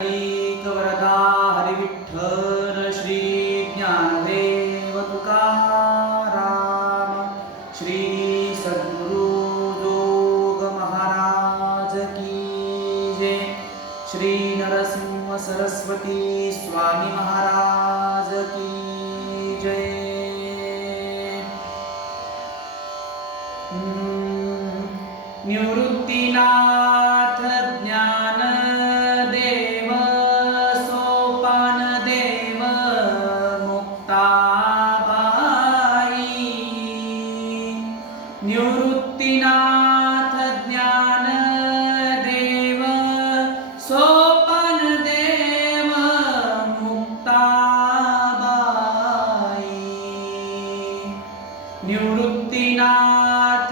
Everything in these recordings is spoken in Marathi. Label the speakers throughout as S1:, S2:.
S1: वरदा हरिविठ्ठल श्री ज्ञानदेव तुकाराम श्री सद्गुरु जोग महाराज की जय श्री नरसिंह सरस्वती स्वामी महाराज मुक्ताबाई निवृत्तीनाथ ज्ञान देव सोपन देव मुक्ताबाई। निवृत्तीनाथ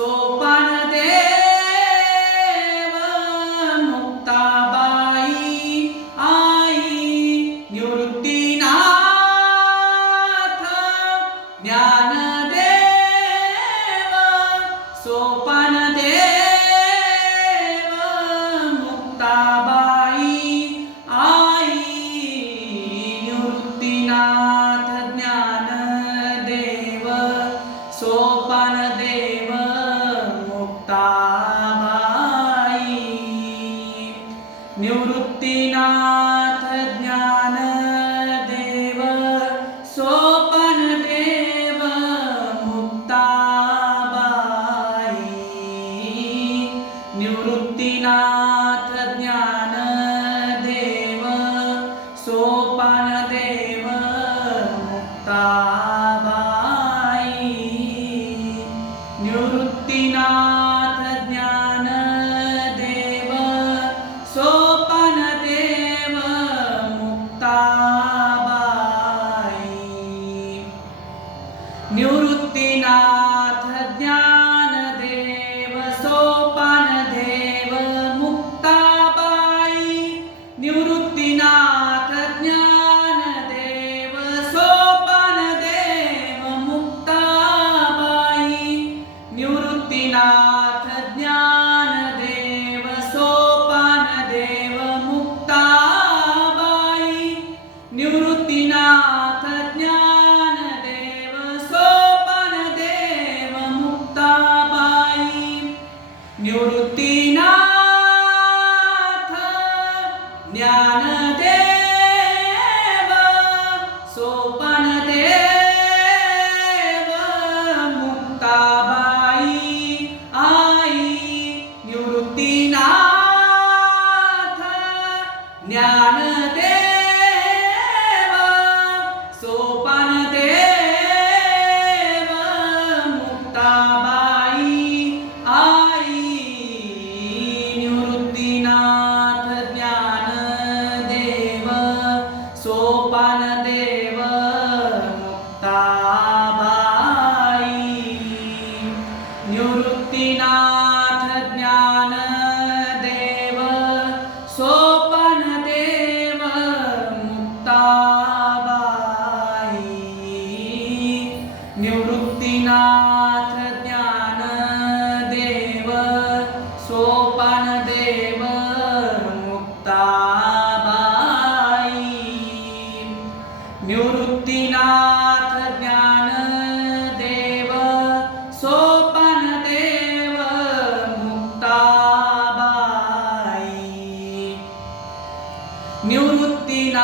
S1: So, નિવૃત્તિના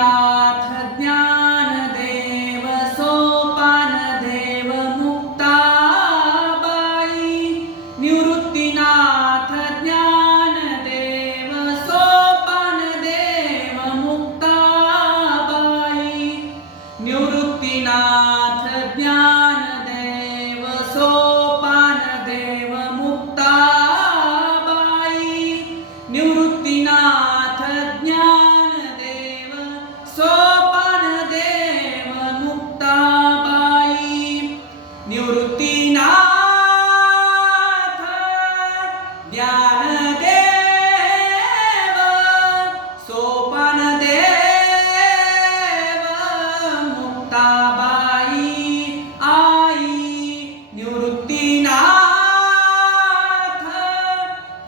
S1: नाथ ज्ञानदेव सोपानदेव मुक्ताबाई निवृत्तीनाथ ज्ञानदेव सोपानदेव मुक्ताबाई निवृत्तीनाथ ज्ञान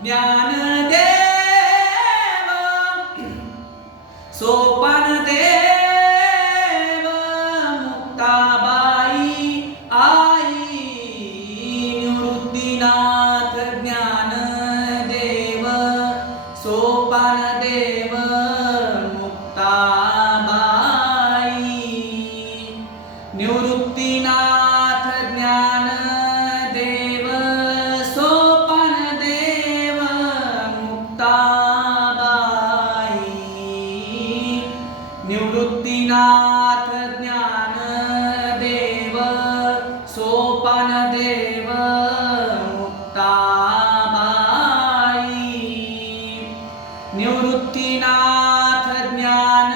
S1: ഞാൻ मुक्ताबाई. निवृत्तीनाथ ज्ञान देव सोपन देव मुक्ताबाई. निवृत्तीनाथ ज्ञान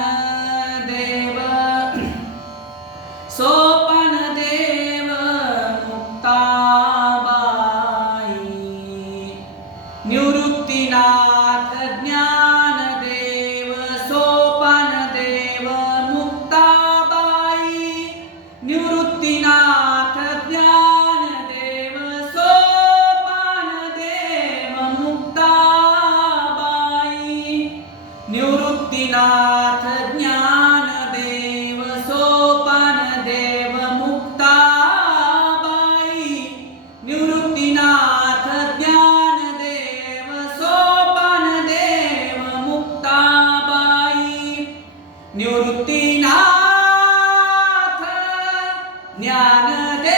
S1: ज्ञानदेव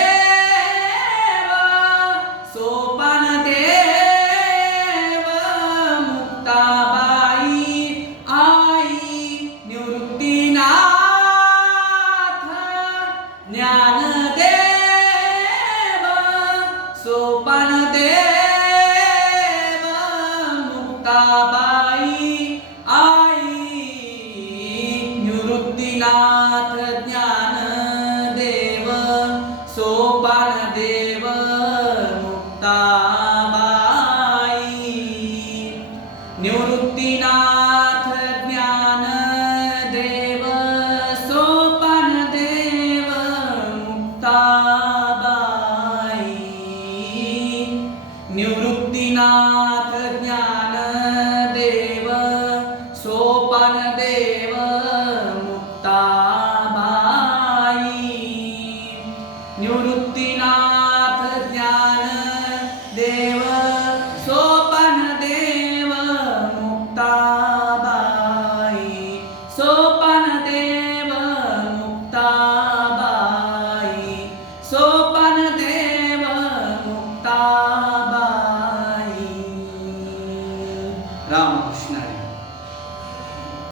S1: सोपान देव मुक्ताबाई आई निवृत्तीनाथ ज्ञानदेव सोपान देव